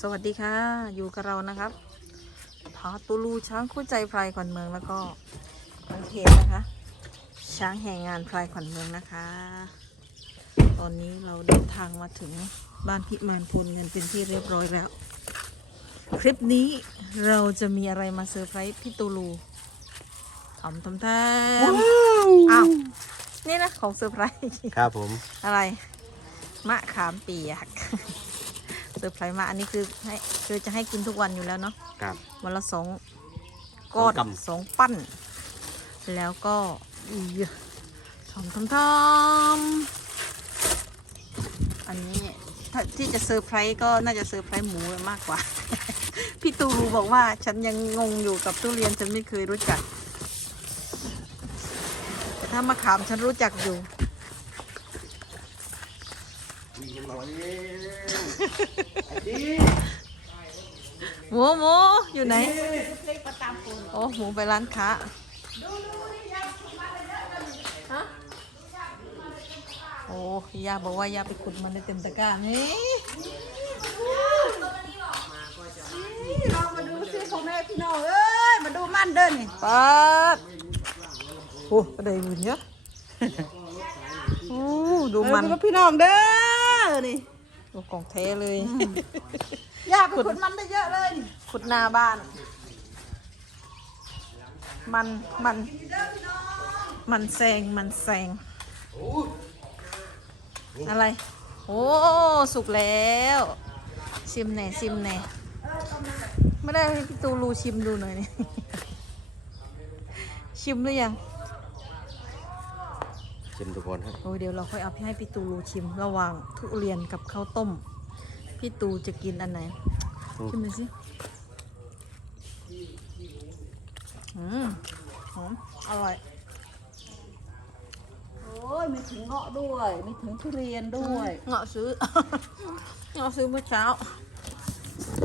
สวัสดีค่ะ อยู่กับเรานะครับพาตูลูช้างคู่ใจพลายขวัญเมืองแล้วก็น้องเพจนะคะ ช้างแห่งงานพลายขวัญเมืองนะคะ ตอนนี้เราเดินทางมาถึงบ้านพิมานพูนเงินเป็นที่เรียบร้อยแล้ว คลิปนี้เราจะมีอะไรมาเซอร์ไพรส์พี่ตูลูทำทำแทมอ้าวนี่นะของเซอร์ไพรส์ครับผม อะไร มะขามเปียก เซอร์ไพรส์มากอันนี้คือให้คือจะให้กินทุกวันอยู่แล้วเนาะครับ วันละสองก้อนสองกำ สองปั้น แล้วก็อีทอมทอมทอมอันนี้ถ้าที่จะเซอร์ไพรส์ก็น่าจะเซอร์ไพรส์หมูมากกว่า พี่ตูรูบอกว่าฉันยังงงอยู่กับทุเรียนฉันไม่เคยรู้จัก แต่ถ้ามะขามฉันรู้จักอยู่ หมูหมูอยู่ไหนโอ้หมูไปร้านค้าฮะโอ้ยาบอกว่ายาไปขุดมันในเต็มตะกร้านี่เรามาดูซิของแม่พี่น้องเอ้ยมาดูมันเด้อนี่ปัดโอ้กระไดบุญเยอะโอ้ดูมันเออดูพี่น้องเด้อนี่ ดูของแท้เลยย่าไปขุดมันได้เยอะเลยนี่ขุดหน้าบ้าน มันมัน มันแซงมันแซงอะไร โอ้สุกแล้ว ชิมแหน่ชิมแหน่ไม่ได้ให้พี่ตูรูชิมดูหน่อยนี่ชิมหรือยัง ชิมทุกคนครับโอ้ยเดี๋ยวเราค่อยเอาให้พี่ตูรูชิมระหว่างทุเรียนกับข้าวต้ม พี่ตูจะกินอันไหน ชิมหน่อยสิอืมหอมอร่อย โอ้ยมีถึงเงาะด้วยมีถึงทุเรียนด้วย เงาะซื้อ เงาะซื้อเมื่อเช้า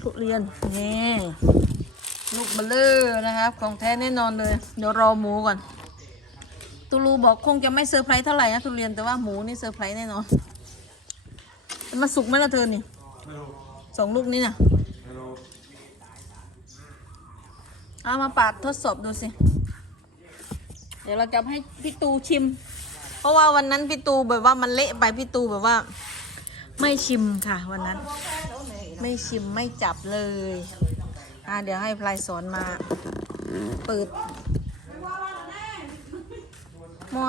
ทุเรียนนี่ลูกเบลเลอร์นะครับ ของแท้แน่นอนเลย เดี๋ยวรอหมูก่อน ตูรูบอกคงจะไม่เซอร์ไพรส์เท่าไหร่นะทุเรียนแต่ว่าหมูนี่เซอร์ไพรส์แน่นอนมาสุกไหมล่ะเธอนี่สองลูกนี้น่ะเอามาปาดทดสอบดูสิ เดี๋ยวเราจะให้พี่ตูชิม เพราะว่าวันนั้นพี่ตูแบบว่ามันเละไปพี่ตูแบบว่า ไม่ชิมค่ะ วันนั้น ไม่ชิมไม่จับเลย อ่าเดี๋ยวให้พลายสอนมา เปิด มัว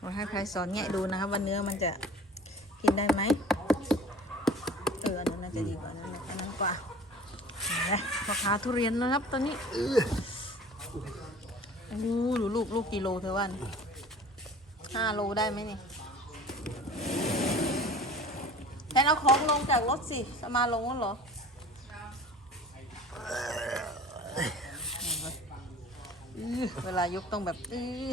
เราให้พลายสอนแงะดูนะครับว่าเนื้อมันจะกินได้ไหมเอออันนั้นน่าจะดีกว่านั้นนะอันนั้นกว่าเนไหมราคาทุเรียนนะครับ ตอนนี้โอ้หดูลูกลูกกิโลเธอว่านี่ห้าโลได้ไหมนี่แต่เอาของลงจากรถสิจะมาลงแล้วเหรอ เวลายกต้องแบบอื้อ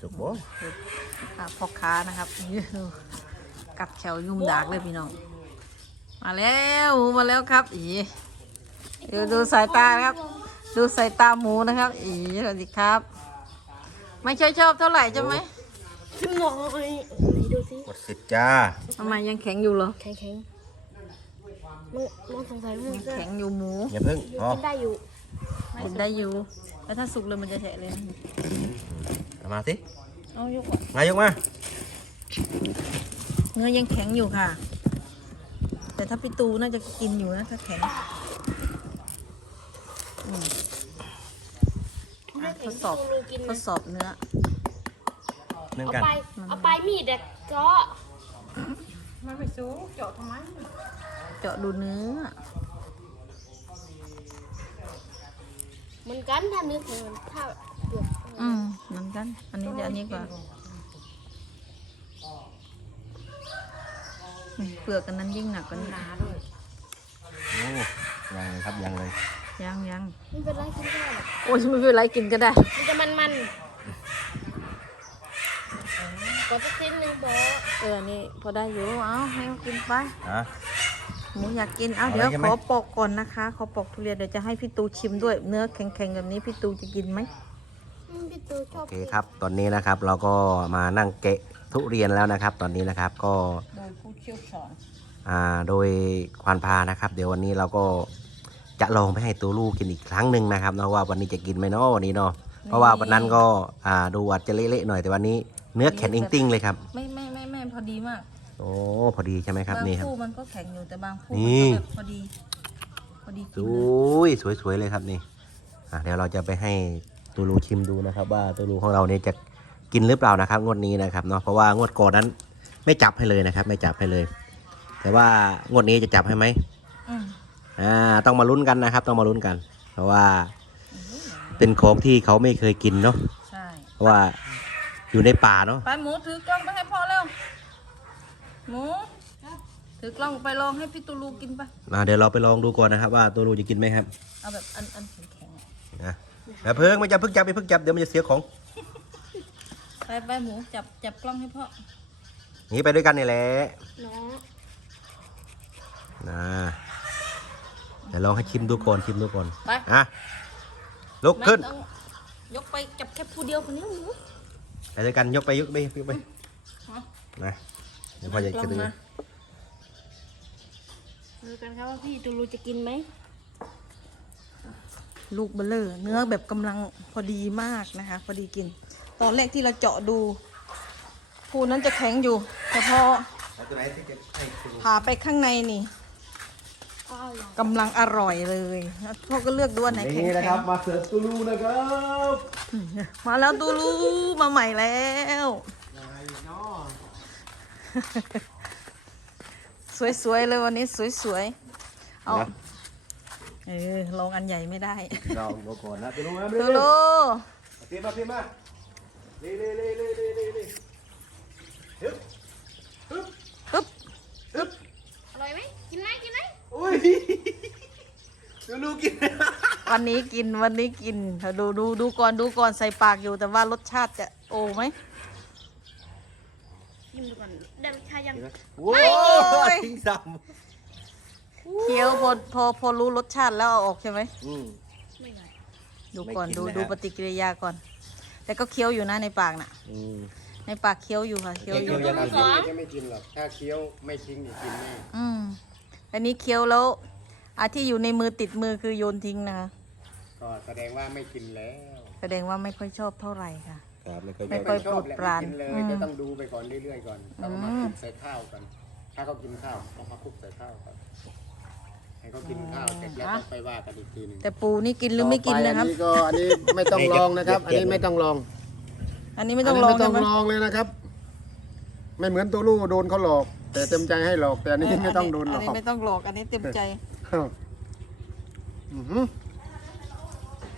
สุกบ่อะพ่อค้านะครับอื้อดูกัดแขวยุ่มดากเลยพี่น้อง มาแล้วหมูมาแล้วครับ อีเดี๋ยวดูสายตานะครับ ดูสายตาหมูนะครับ อีสวัสดีครับ ไม่ค่อยชอบเท่าไหร่ใช่ไหมชิมหน่อยไหนดูสิกดสิบจ้าทำไมยังแข็งอยู่เหรอ แข็งแข็ง มันมันสงสัยมันยังจะแข็งอยู่หมูอย่าเพิ่งพอกินได้อยู่กินได้อยู่ แล้วถ้าสุกเลยมันจะแฉะเลยนะเอามาสิเอายกก่อนมายกมาเนื้อยังแข็งอยู่ค่ะ แต่ถ้าพี่ตูน่าจะกินอยู่นะถ้าแข็งอืมอะทดสอบลูกินทดสอบเนื้อเนื่องเอากันไปเอาไปมีดเด็กเจาะ มันไปสู้เจาะทำไม เจาะดูเนื้อ เหมือนกันถ้านึกถึงถ้าเปลือกอืมเหมือนกัน อันนี้เดี๋ยวอันนี้ก่อนนี่เปลือกอันนั้นยิ่งหนักกว่านี้หนาด้วยโอ้ยังเลยครับยังเลย ยังยังมันเป็นไรกินได้หรอกโอ้ยไม่เป็นไรกินก็ได้ มันจะมันมั นก็สักชิ้นหนึ่งพอเอออันนี่พอได้อยู่ เอาให้เขากินไปอะหมูอยากกิน เอาเดี๋ยวขอปอกก่อนนะคะ ขอปอกทุเรียนเดี๋ยวจะให้พี่ตูชิมด้วย เนื้อแข็งๆแบบนี้พี่ตูจะกินไหม อืมพี่ตูชอบโอเคครับ ตอนนี้นะครับเราก็มานั่งเกะทุเรียนแล้วนะครับ ตอนนี้นะครับก็ โดยผู้เชี่ยวชาญอ่าโดยควานพานะครับ เดี๋ยววันนี้เราก็จะลองไปให้ตัวลูกกินอีกครั้งหนึ่งนะครับเนาะว่าวันนี้จะกินไหมเนาะวันนี้เนาะเพราะว่าวันนั้นก็อ่าดูอาจจะเละๆหน่อยแต่วันนี้ เนื้อแข็งอิงติ้งเลยครับ ไม่ไม่ไม่ไม่พอดีมากโอ้พอดีใช่ไหมครับบางนี่ครับคู่มันก็แข็งอยู่แต่บางคู่นี่มันก็แบบพอดีพอดีสกินเลยวยสวยๆเลยครับนี่อะเดี๋ยวเราจะไปให้ตูรูชิมดูนะครับ ว่าตูรูของเราเนี่ยจะกินหรือเปล่านะครับ งวดนี้นะครับเนาะเพราะว่างวดก่อนนั้นไม่จับให้เลยนะครับ ไม่จับให้เลย แต่ว่างวดนี้จะจับให้ไหมอืมอ่าต้องมาลุ้นกันนะครับ ต้องมาลุ้นกัน เพราะว่า เป็นของที่เขาไม่เคยกินเนาะใช่เพราะว่า อยู่ในป่าเนาะไปหมูถือกล้องไปให้พ่อเร็วหมูถือกล้องไปลองให้พี่ตูลูกินไปอ่าเดี๋ยวเราไปลองดูก่อนนะครับว่าตูรูจะกินไหมครับเอาแบบอันอันแข็งๆอะนะอย่าเพิ่งไม่จะเพิ่งจับไปเพิ่งจับเดี๋ยวมันจะเสียของไปไปหมูจับจับกล้องให้พ่อหนี่ไปด้วยกันนี่แหละน้องนะเดี๋ยวลองให้ชิมดูก่อนชิมดูก่อนไปอะลุกขึ้นไม่ต้องยกไปจับแค่ผู้เดียวคนนี้หมู ไปด้วยกันยกไปยกไปยกไปฮะนะเดี๋ยวพ่อจะกล้จะองดูมาดูกันครับว่าพี่ตูรูจะกินไหมลูกเบลเลอร์เนื้อแบบกำลังพอดีมากนะคะ พอดีกิน ตอนแรกที่เราเจาะดูภูนั้นจะแข็งอยู่แต่พอตัวไหนที่จะให้ตูรูผ่าไปข้างในนี่ อ้าวเหรอกำลังอร่อยเลยพ่อก็เลือกดูอันไหนแข็งนี่ๆนะครับ มาเสิร์ฟตูรูนะครับมาแล้วตูลูมาใหม่แล้วสวยๆเลยวันนี้สวยๆเอานะเออลงอันใหญ่ไม่ได้ลองดูก่อนนะตูรูมาตูลูพี่มาพี่มาเร็วเร็วเร็วเร็วเร็วเร็วเร็วฮึบฮึบ ปึ๊บ ฮึบ อร่อยไหมกินไหมกินไหม อุ้ยตูรูกินวันนี้กินวันนี้กินดูดูดูก่อนดูก่อนใส่ปากอยู่แต่ว่ารสชาติจะโอ้ไหมกินดูก่อนได้รสชาติยังโว้ยทิ้งซ้เคี้ยวพอพอพอรู้รสชาติแล้วเอาออกใช่ไหมำอืมไม่ไหวดูก่อนไม่กินดูนะฮะดูปฏิกิริยาก่อน แต่ก็เคี้ยวอยู่นะในปากน่ะอืมในปากเคี้ยวอยู่ค่ะเคี้ยวอยู่เคี้ยวดูก่อนจะไม่กินหรอกถ้าเคี้ยวไม่ทิ้งนี่กินแน่อืม อันนี้เคี้ยวแล้วอาที่อยู่ในมือติดมือคือโยนทิ้งนะคะ ก็แสดงว่าไม่กินแล้วแสดงว่าไม่ค่อยชอบเท่าไหร่ค่ะ ครับไม่เคยไม่ไม่ค่ค่ออยยชอบแหละโปรดปรานไม่กินเลยอืมจะต้องดูไปก่อนเรื่อยๆก่อนเขามาคลุกใส่ข้าวก่อนถ้าเขากินข้าวเขามาคลุกใส่ข้าวก่อนให้เขากินข้าวเสร็จแล้วต้องไปว่ากันอีกทีหนึงแต่ปูนี่กินหรือไม่กินนะครับ ต่อไปอันนี้ก็อันนี้ไม่ต้องลองนะครับ อันนี้ไม่ต้องลองอันนี้ไม่ต้องลองนนี้ใช่ไม่ไหมต้องลองเลยนะครับ ไม่เหมือนตัวลูกโดนเขาหลอก แต่เต็มใจให้หลอกแต่อันนี้ไม่ต้องโดนหลอัอนกนี้ไม่ต้องหลอกอันนี้เต็มใจอื้อหือ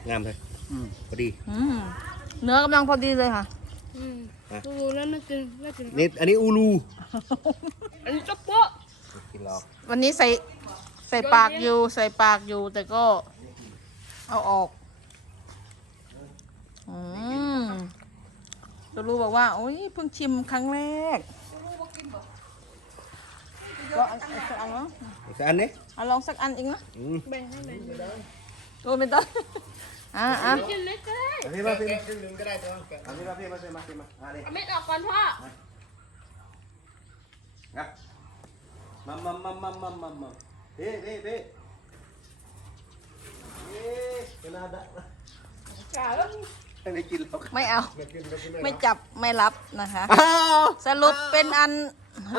งามเลยอืมพอดีอืมเนื้อกำลังพอดีเลยค่ะอืมตูรูแล้วไม่กินไม่กินนี่อันนี้อูลูอันนี้จ๊อกโป๊ะกินหรอกวันนี้ใส่ใส่ปากอยู่ใส่ปากอยู่แต่ก็เอาออกอืมจะรู้บอกว่าโอ้ยเพิ่งชิมครั้งแรก ก็อันอันสักอันเนาะอีกสักอันนี้เอาลองสักอันอีกนะอืมแบ่งให้แบ่งให้โอ้ไม่ต้องอะอะกินเล็กก็ได้อันนี้มาพี่แกะครึ่งหนึ่งก็ได้ตัวแกะอันนี้มาพี่มาพี่มาพี่มาอันนี้เอาเม็ดออกก่อนพ่อนะมามามามามามามาเฮ้เฮ้เฮ้เฮ้เป็นอะไร ไม่กินหรอกไม่เอาไม่กินไม่กินไม่จับไม่รับนะคะ อ้าวสรุปเป็นอัน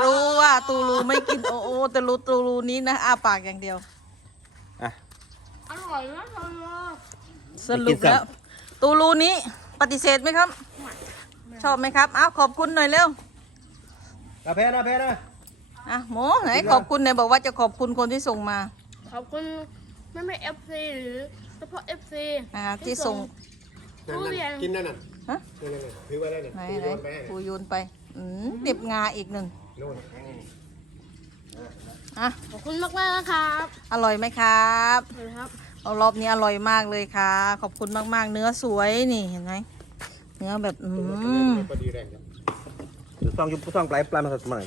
รู้ว่าตูรูไม่กินโอโอแต่รู้ตูรูนี้นะอ้าปากอย่างเดียว อะ อร่อยนะตูรูสรุปแล้ว ตูรูนี้ปฏิเสธไหมครับ ชอบไหมครับอ้าวขอบคุณหน่อยเร็วอาเพนะเพนะอะหมูไหนขอบคุณไหนบอกว่าจะขอบคุณคนที่ส่งมา ขอบคุณไม่ไม่เอฟซีหรือเฉพาะเอฟซีนะคะที่ส่ง นั่นทุนั่นเรียนกินนั่นน่ะฮะ นั่นนั่นนั่นถือไว้ได้น่ะไหนปูไหนโยนไปให้ปูโยนไปอืมเด็บงาอีกหนึ่งโน่นอะขอบคุณมากมากๆนะครับอร่อยไหมครับสวัสดีครับ เอารอบนี้อร่อยมากเลยค่ะ ขอบคุณมากๆ เนื้อสวยนี่เห็นไหมเนื้อแบบอืมพอดีแรงครับต้องยุบต้องปลายปลายมาสักหน่อย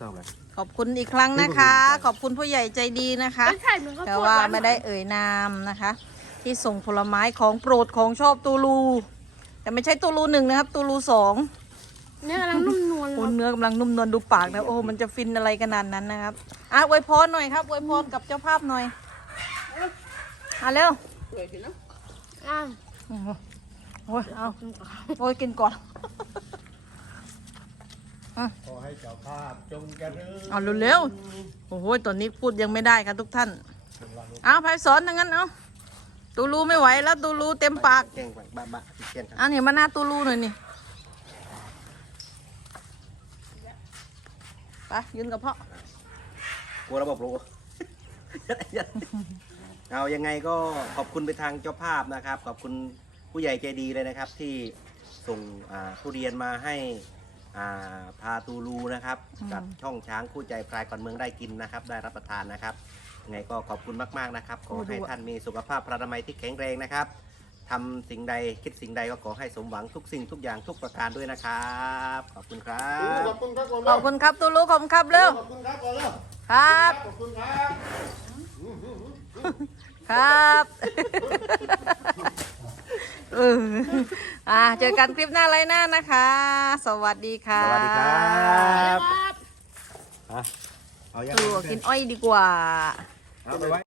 ต้องเลยอขอบคุณอีกครั้งนะคะ ขอบคุณผู้ใหญ่ใจดีนะคะไม่ใช่มันก็แต่โพดว่าหนไม่ได้เอ่ยนามนะคะ ที่ส่งผลไม้ของโปรดของชอบตูลู แต่ไม่ใช่ตูลูหนึ่งนะครับ ตูลูสองเนื้อกำลังนุ่มนวลเลโอ้ยเนื้อกำลังนุ่มนวลดูปากนะโอ้มันจะฟินอะไรขนาดนั้นนะครับอะอวยพรหน่อยครับอวยพรกับเจ้าภาพหน่อยอะเร็วสวยสิเนาะอะโอ้ยเอาโอ้ยกินก่อนขอให้เจ้าภาพจงเจริญเอาเร็วๆโอ้โหตอนนี้พูดยังไม่ได้ครับทุกท่าน เอาไพศรทั้งนั้นเอา ตูลูไม่ไหวแล้วตูลูเต็มปากเก่งไปบ้าบ้าที่เชียนครับอันนี้มาหน้าตูลูหน่อยนี่ไปยืนกับพ่อกลัวระบบรู้เอายังไงก็ขอบคุณไปทางเจ้าภาพนะครับ ขอบคุณผู้ใหญ่ใจดีเลยนะครับ ที่ส่งอ่าทุเรียนมาให้อ่าพาตูรูนะครับ กับช่องช้างคู่ใจพลายก่อนเมืองได้กินนะครับ ได้รับประทานนะครับ ยังไงก็ขอบคุณมากๆนะครับ ขอให้ท่านมีสุขภาพพลานามัยที่แข็งแรงนะครับทำสิ่งใดคิดสิ่งใดก็ขอให้สมหวังทุกสิ่งทุกอย่างทุกประการด้วยนะครับ ขอบคุณครัขบอบคุณครับขอบคุณครับตูลูขอบคุณครับเร็วขอบคุณครับก่อนเร็วครับ ขอบคุณครับครับเอออ่าเจอกันคลิปหน้าไรหน้านะคะ สวัสดีค่ะสวัสดีครับครับเอายังตัวกินอ้อยดีกว่า เอาไปไว้